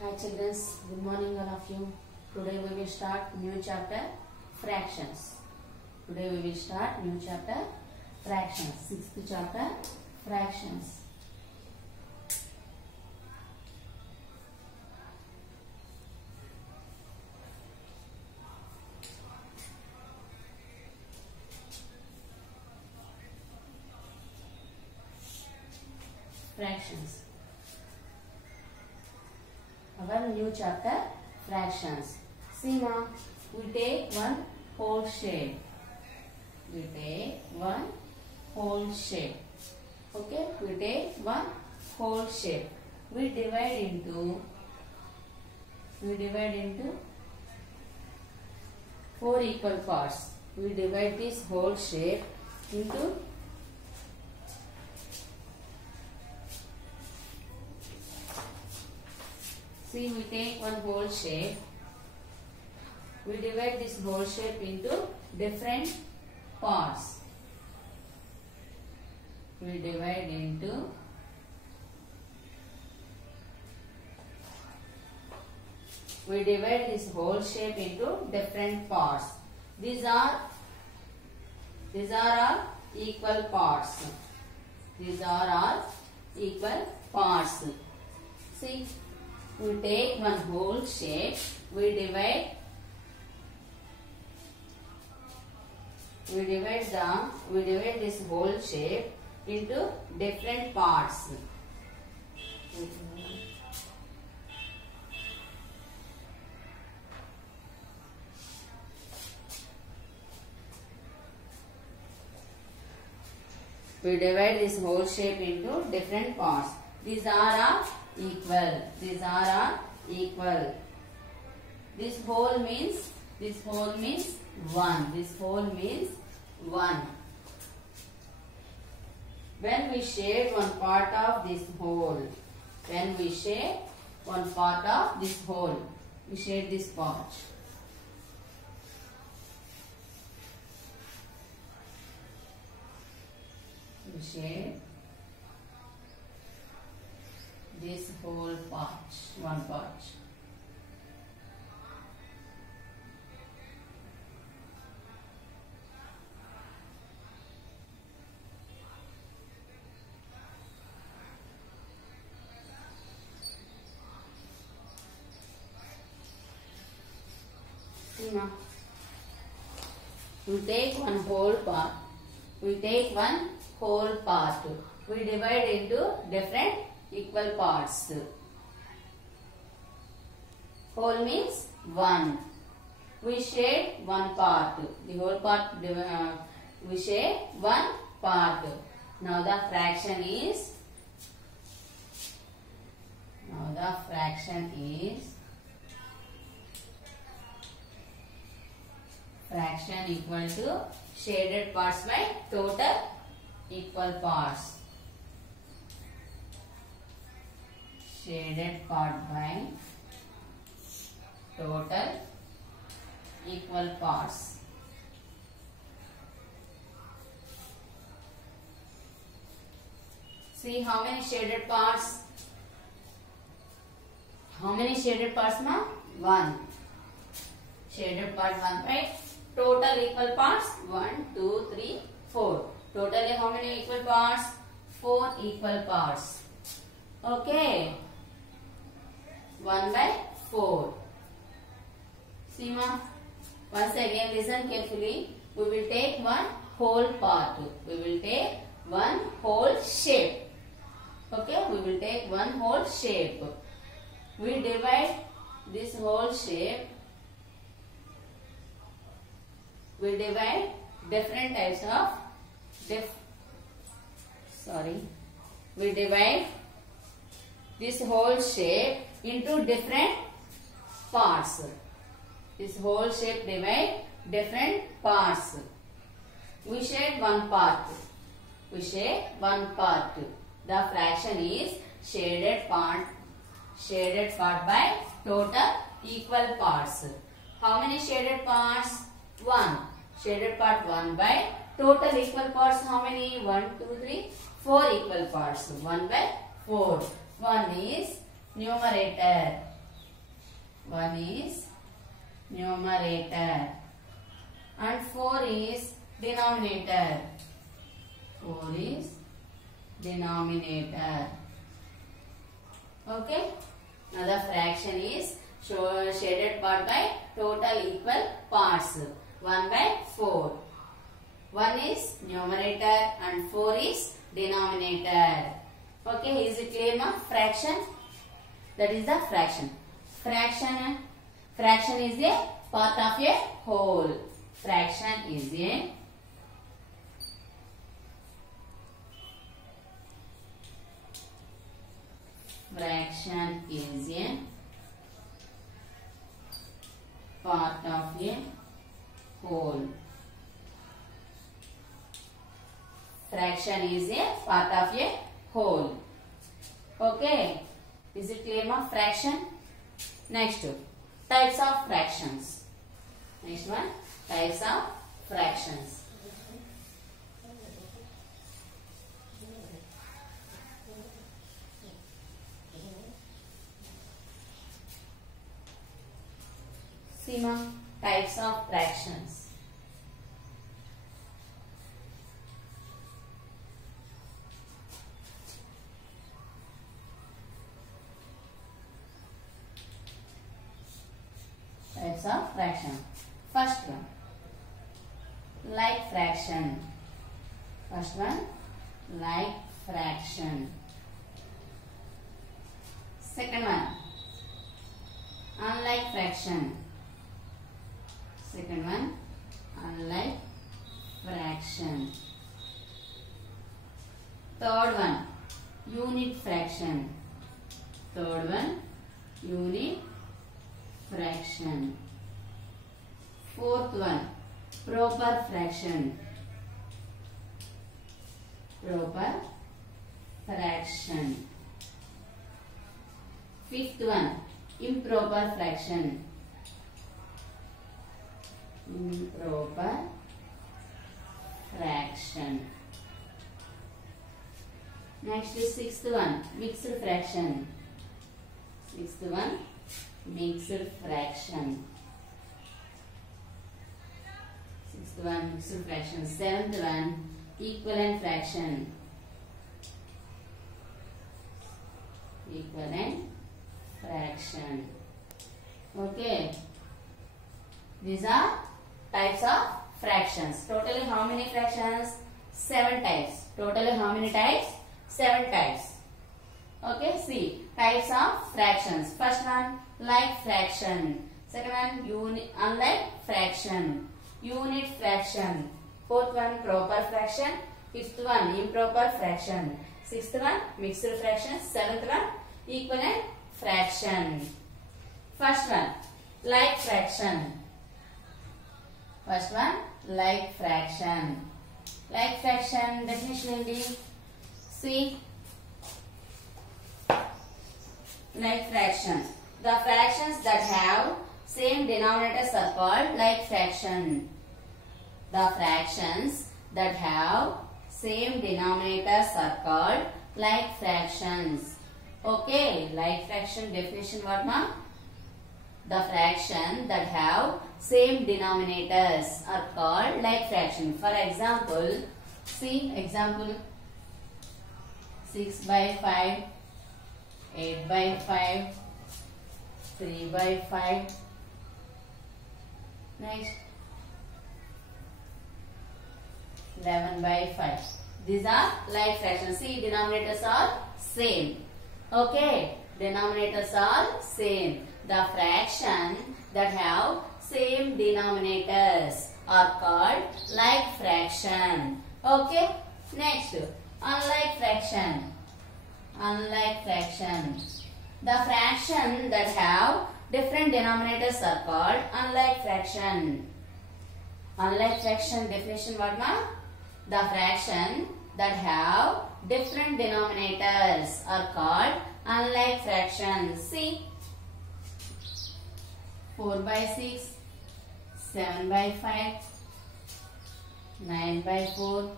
Hi children, good morning all of you. Today we will start new chapter fractions. Today we will start new chapter fractions. Sixth chapter fractions. Fractions. Our new chapter fractions. See now, we take one whole shape. We take one whole shape. Okay, we take one whole shape. We divide into four equal parts. We divide this whole shape into see, we take one whole shape. We divide this whole shape into different parts. We divide this whole shape into different parts. These are all equal parts. These are all equal parts. See, we take one whole shape, we divide this whole shape into different parts. We divide this whole shape into different parts. These are all equal. These are all equal. This whole means 1. This whole means 1. When we shade one part of this whole, we shade this part. We shade this whole part, one part. See now, we take one whole part. We divide into different equal parts. Whole means 1. We shade one part. The whole part we shade one part. Now the fraction is fraction equal to shaded parts by total equal parts. Shaded part by total equal parts. See how many shaded parts? How many shaded parts now? 1. Shaded part 1 by total equal parts 1, 2, 3, 4. Totally how many equal parts? 4 equal parts. Okay. 1 by 4. See ma. Once again listen carefully. We will take one whole part. We will take one whole shape. Okay. We will take one whole shape. We divide this whole shape. We divide different types of we divide this whole shape into different parts. This whole shape divide different parts. We shade one part. The fraction is shaded part by total equal parts. How many shaded parts? 1. Shaded part 1 by total equal parts. How many? 1, 2, 3, 4 equal parts. 1 by 4. 1 is numerator. 1 is numerator and 4 is denominator. 4 is denominator. Okay. Now the fraction is shaded part by total equal parts. 1 by 4. 1 is numerator and 4 is denominator. Okay, is it clear now? Fraction. That is the fraction. Fraction is a part of a whole. Fraction is a part of a whole. Fraction is a part of a whole. Okay. Is it clear now? Fraction. Next, types of fractions. Next one, types of fractions. See now, types of fractions. Types of fraction. First one, like fraction. First one, like fraction. Second one, unlike fraction. Second one, unlike fraction. Third one, unit fraction. Third one, unit fraction. Fourth one, proper fraction. Proper fraction. Fifth one, improper fraction. Improper fraction. Next is sixth one, mixed fraction. Sixth one, mixed fraction. Sixth one, mixed fraction. Seventh one, equivalent fraction. Equivalent fraction. Okay. These are types of fractions. Totally how many fractions? 7 types. Totally how many types? 7 types. Okay, see. Types of fractions. First one, like fraction. Second one, unlike fraction. Unit fraction. Fourth one, proper fraction. Fifth one, improper fraction. Sixth one, mixed fraction. Seventh one, equivalent fraction. First one, like fraction. First one, like fraction. Like fraction definition is, see, like fraction. The fractions that have same denominators are called like fraction. The fractions that have same denominators are called like fractions. Okay, like fraction definition what ma? The fraction that have same denominators are called like fraction. For example, see example 6 by 5, 8 by 5, 3 by 5. Next 11 by 5. These are like fractions. See, denominators are same. Okay, denominators are same. The fraction that have same denominators are called like fraction. Okay, next, unlike fraction. Unlike fraction. The fraction that have different denominators are called unlike fraction. Unlike fraction definition what ma? The fraction that have different denominators are called unlike fraction. See, 4 by 6, 7 by 5, 9 by 4,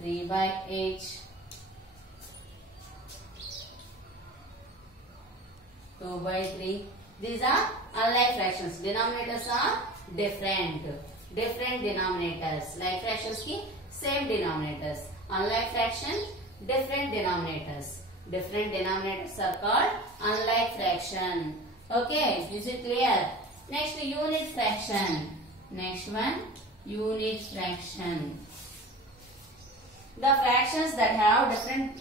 3 by 8, 2 by 3, These are unlike fractions. Denominators are different. Different denominators. Like fractions की same denominators. Unlike fraction, different denominators. Different denominators are called unlike fraction. Okay, is it clear? Next, unit fraction. Next one, unit fraction. The fractions that have different.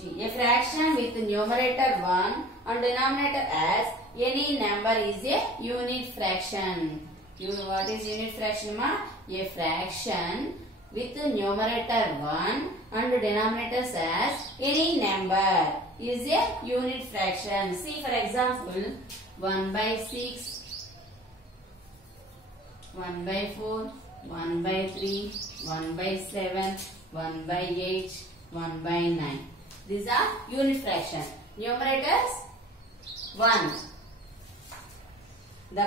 A fraction with numerator 1 and denominator as any number is a unit fraction. What is unit fraction, ma? A fraction with numerator 1 and denominators as any number is a unit fraction. See, for example, 1 by 6, 1 by 4, 1 by 3, 1 by 7, 1 by 8, 1 by 9. These are unit fraction. Numerators 1. The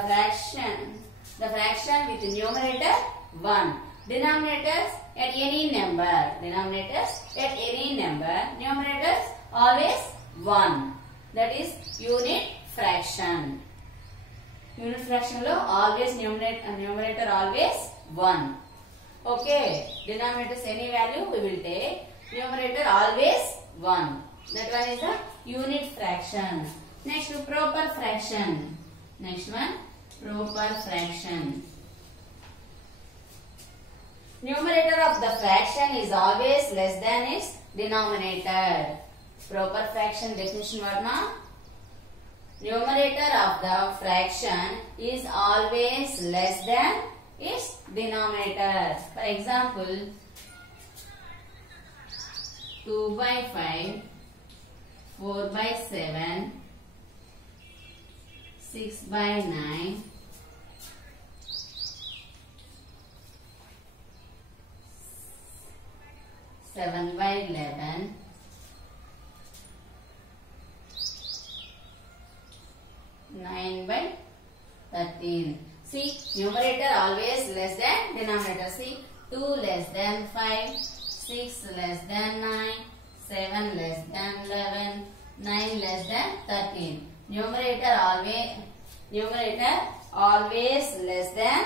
fraction with numerator 1. Denominators at any number. Denominators at any number. Numerators always 1. That is unit fraction. Unit fraction lo always numerator always 1. Okay. Denominators any value we will take. Numerator always 1. That one is a unit fraction. Next, proper fraction. Next one, proper fraction. Numerator of the fraction is always less than its denominator. Proper fraction definition what ma? Numerator of the fraction is always less than its denominator. For example, 2 by 5, 4 by 7, 6 by 9, 7 by 11, 9 by 13. See, numerator always less than denominator. See, 2 less than 5, 6 less than 9, 7 less than 11, 9 less than 13. Numerator always less than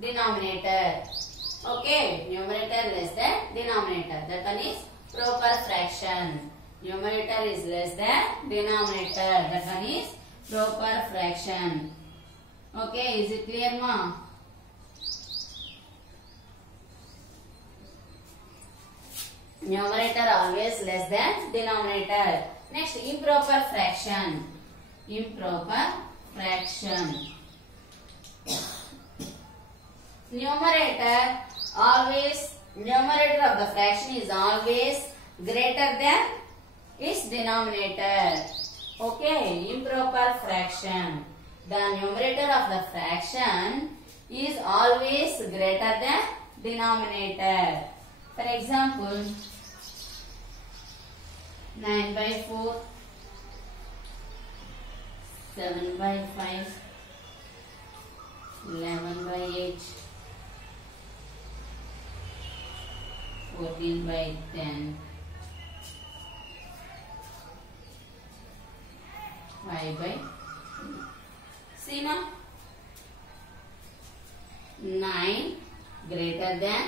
denominator. Okay, numerator less than denominator. That one is proper fraction. Numerator is less than denominator. That one is proper fraction. Okay, is it clear, ma? Numerator always less than denominator. Next, improper fraction. Improper fraction. Numerator of the fraction is always greater than its denominator. Okay, improper fraction. The numerator of the fraction is always greater than denominator. For example, 9 by 4, 7 by 5, 11 by 8, 14 by 10, 5 by 3. See now, 9 greater than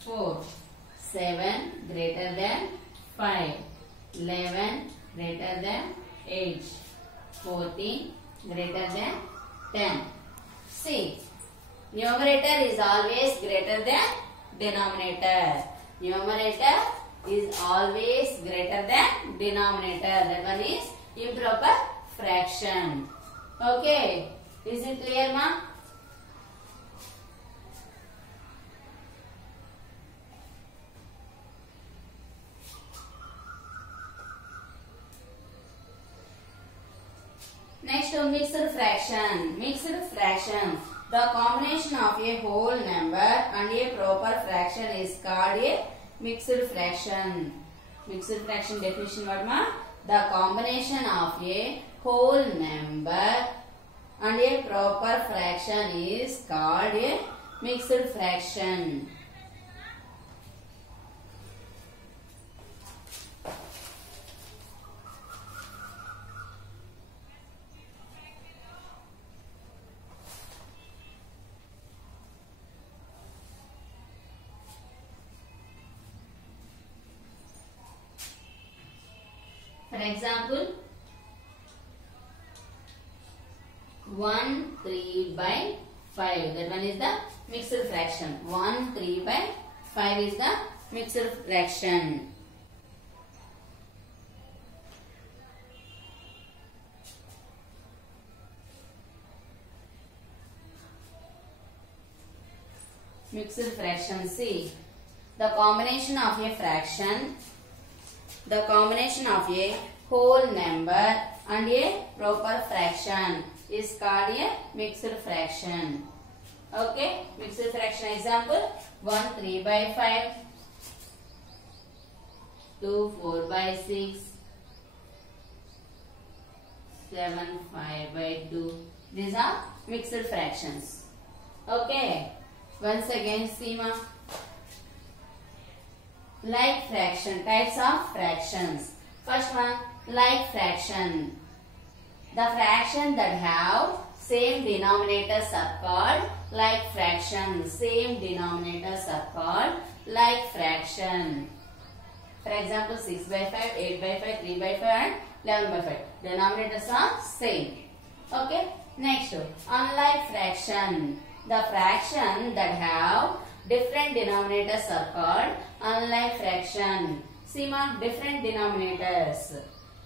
4, 7 greater than 5, 11 greater than 8, 14 greater than 10. See, numerator is always greater than denominator. Numerator is always greater than denominator. That one is improper fraction. Okay, is it clear, ma? Next, mixed fraction. Mixed fraction. The combination of a whole number and a proper fraction is called a mixed fraction. Mixed fraction definition what, ma? The combination of a whole number and a proper fraction is called a mixed fraction. example, 1 3 by 5. That one is the mixed fraction. 1 3 by 5 is the mixed fraction. Mixed fraction. See, the combination of a fraction, the combination of a whole number and a proper fraction is called a mixed fraction. Okay, mixed fraction example, 1 3 by 5, 2 4 by 6, 7 5 by 2. These are mixed fractions. Okay, once again see ma. Like fraction, types of fractions. First one, like fraction. The fraction that have same denominators are called like fraction. Same denominators are called like fraction. For example, 6 by 5, 8 by 5, 3 by 5 and 11 by 5. Denominators are same. Okay. Next, unlike fraction. The fraction that have different denominators are called unlike fraction. See ma, different denominators.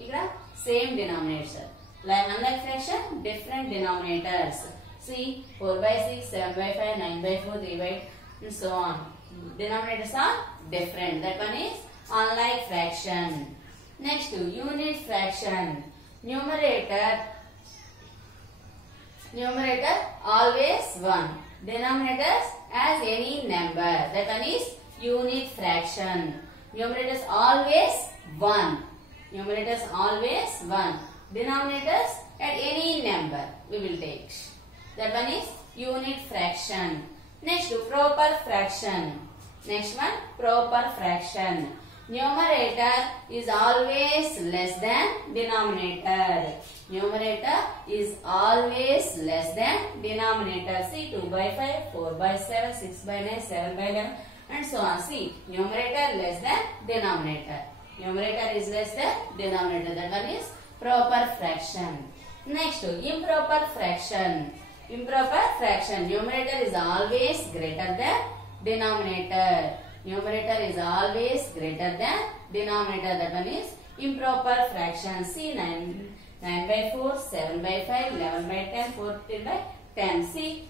Ikkada same denominator. Like unlike fraction, different denominators. See, 4 by 6, 7 by 5, 9 by 4, 3 by and so on. Denominators are different. That one is unlike fraction. Next, unit fraction. Numerator always 1. Denominators as any number. That one is unit fraction. Numerators always 1. Numerators always 1. Denominators at any number we will take. That one is unit fraction. Next, proper fraction. Next one, proper fraction. Numerator is always less than denominator. Numerator is always less than denominator. See, 2 by 5, 4 by 7, 6 by 9, 7 by 11 and so on. See, numerator less than denominator. Numerator is less than denominator. That one is proper fraction. Next, improper fraction. Improper fraction. Numerator is always greater than denominator. Numerator is always greater than denominator. That one is improper fraction. See, 9 by 4, 7 by 5, 11 by 10, 14 by 10. See,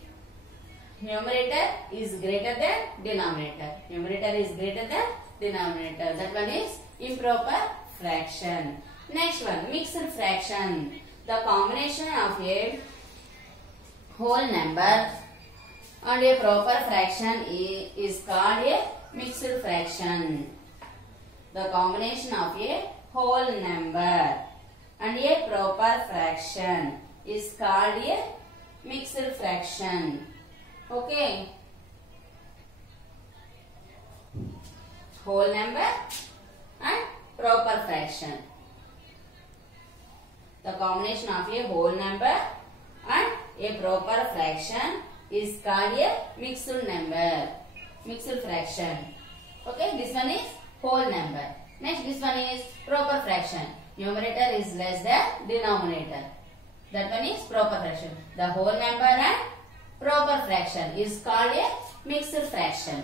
numerator is greater than denominator. Numerator is greater than denominator. That one is improper fraction. Next one, mixed fraction. The combination of a whole number and a proper fraction is called a mixed fraction. The combination of a whole number and a proper fraction is called a mixed fraction. Okay. Whole number and proper fraction. The combination of a whole number and a proper fraction is called a mixed number. Mixed fraction. Okay, this one is whole number. Next, this one is proper fraction. Numerator is less than denominator. That one is proper fraction. The whole number and proper fraction is called a mixed fraction.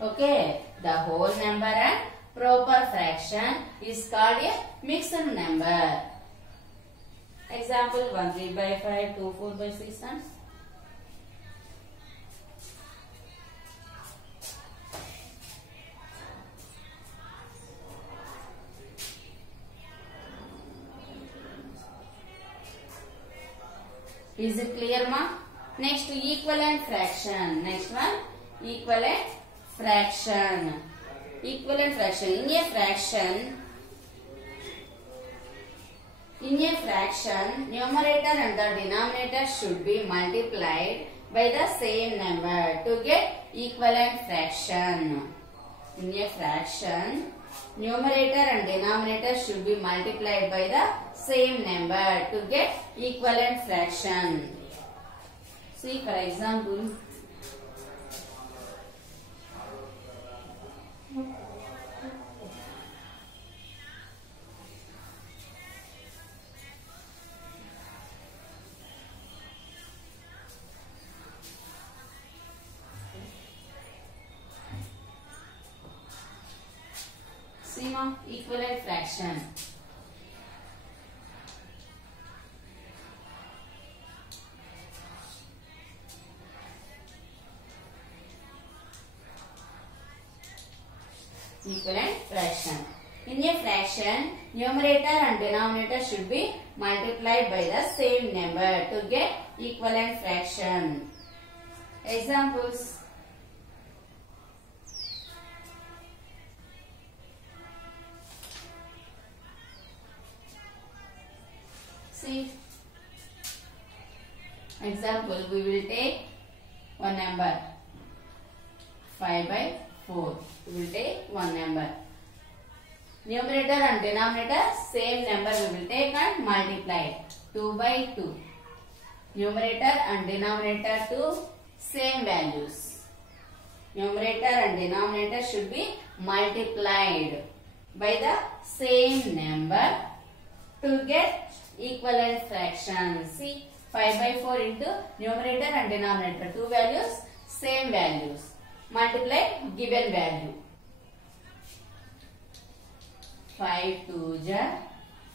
Okay, the whole number and proper fraction is called a mixed number. Example, 1 3 by 5, 2 4 by 6 and is it clear, ma? Next, equivalent fraction. Next one, equivalent fraction. Equivalent fraction. In a fraction, numerator and the denominator should be multiplied by the same number to get equivalent fraction. In a fraction, numerator and denominator should be multiplied by the same number to get equivalent fraction. See, for example, equivalent fraction. Equivalent fraction. In a fraction, numerator and denominator should be multiplied by the same number to get equivalent fraction. Examples. See. Example, we will take one number 5 by 4. We will take one number. Numerator and denominator same number we will take and multiply. 2 by 2. Numerator and denominator to same values. Numerator and denominator should be multiplied by the same number to get equivalent fraction. See, 5 by 4 into numerator and denominator, two values, same values. Multiply given value. 5 2 ja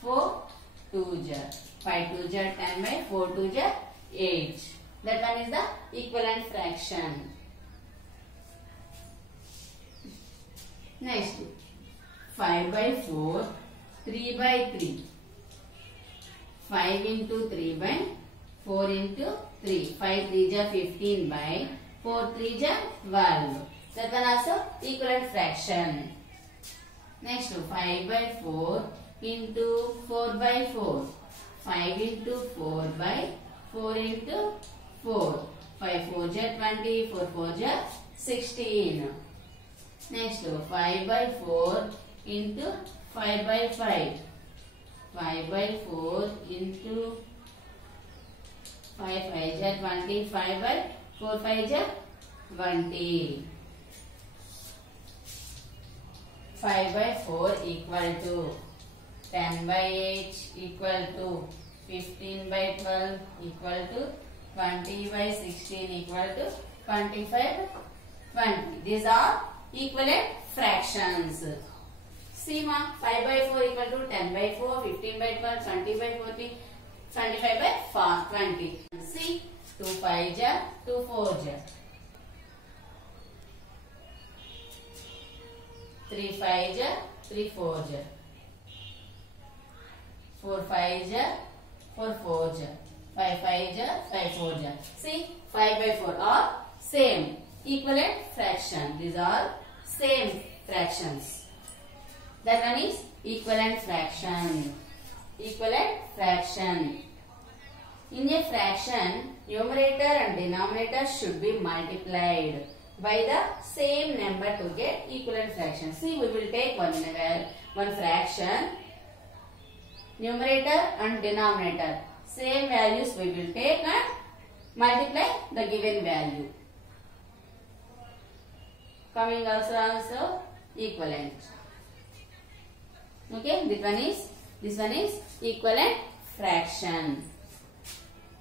4 2 ja 5 2 ja 10 by 4 2 ja 8. That one is the equivalent fraction. Next, 5 by 4, 3 by 3. 5 into 3 by 4 into 3. 5 3 ja 15 by 4 3 ja 12. That one also equivalent fraction. Next, 5 by 4 into 4 by 4. 5 into 4 by 4 into 4. 5 4 ja 20, 4 4 ja 16. Next, 5 by 4 into 5 by 5. 5 by 4 into 5 5 ja 20, 5 by 4 5 ja 20. 5 by 4 equal to 10 by 8 equal to 15 by 12 equal to 20 by 16 equal to 25 20. These are equivalent fractions. See ma, 5 by 4 equal to 10 by 4, 15 by 12, 20 by 40, 25 by 20. See, 2 5 ja, 2 4 ja. 3 5 ja, 3 4 ja. 4 5 ja, 4 4 ja. 5 5 ja, 5 4 ja. See, 5 by 4 are same. Equivalent fraction. These are same fractions. That one is equivalent fraction. Equivalent fraction. In a fraction, numerator and denominator should be multiplied by the same number to get equivalent fraction. See, we will take one fraction. Numerator and denominator same values we will take and multiply the given value. Coming also equivalent. Okay, this one is equivalent fraction.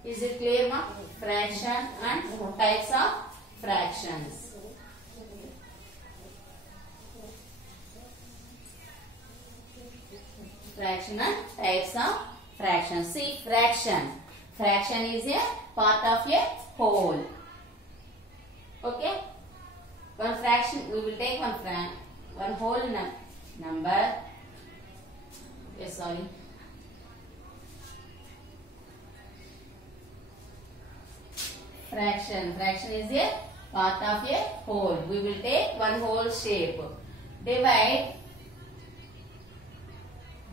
Is it clear, ma? Fraction and types of fractions. Fraction and types of fractions. See, fraction. Fraction is a part of a whole. Okay. One fraction, we will take one whole number. Yes, sorry. Fraction. Fraction is a part of a whole. We will take one whole shape. Divide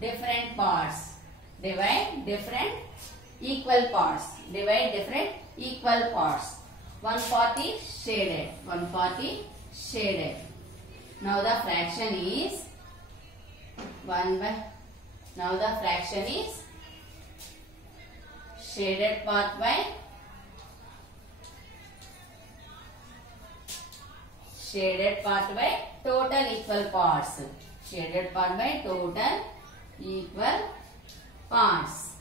different parts. Divide different equal parts. Divide different equal parts. One part is shaded. One part is shaded. Now the fraction is 1 by. Now the fraction is shaded part by total equal parts. Shaded part by total equal parts.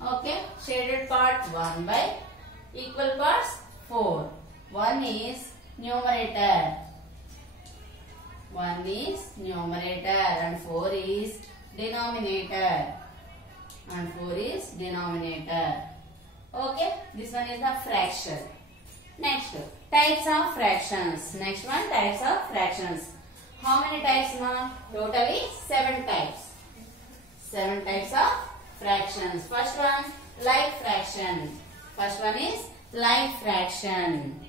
Okay. Shaded part 1 by equal parts 4. 1 is numerator. 1 is numerator and 4 is denominator. And 4 is denominator. Okay, this one is the fraction. Next, types of fractions. Next one, types of fractions. How many types now? Totally 7 types. 7 types of fractions. First one, like fraction. First one is like fraction.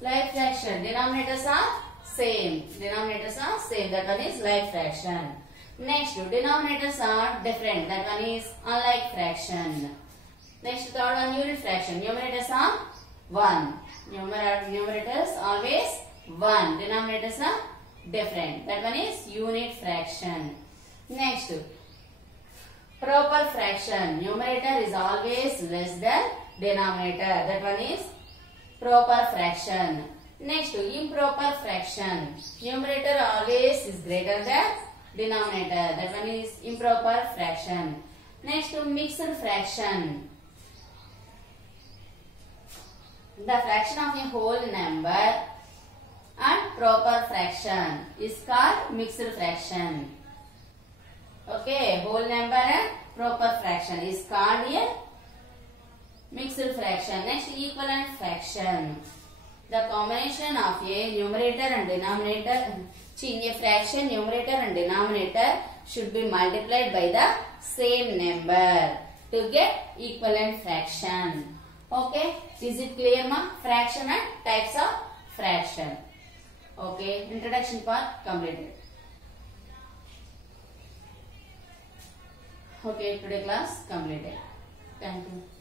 Like fraction. Denominators are same. Denominators are same. That one is like fraction. Next, denominators are different. That one is unlike fraction. Next, third one, unit fraction. Numerators are 1. Numerators always 1. Denominators are different. That one is unit fraction. Next, proper fraction. Numerator is always less than denominator. That one is proper fraction. Next, improper fraction. Numerator always is greater than denominator. That one is improper fraction. Next, mixed fraction. The fraction of a whole number and proper fraction is called mixed fraction. Okay, whole number and proper fraction is called a mixed fraction. Next, equivalent fraction. The combination of a numerator and denominator, in a fraction, numerator and denominator should be multiplied by the same number to get equivalent fraction. Okay, is it clear, ma? Fraction and types of fraction. Okay, introduction part completed. Okay, today class completed. Thank you.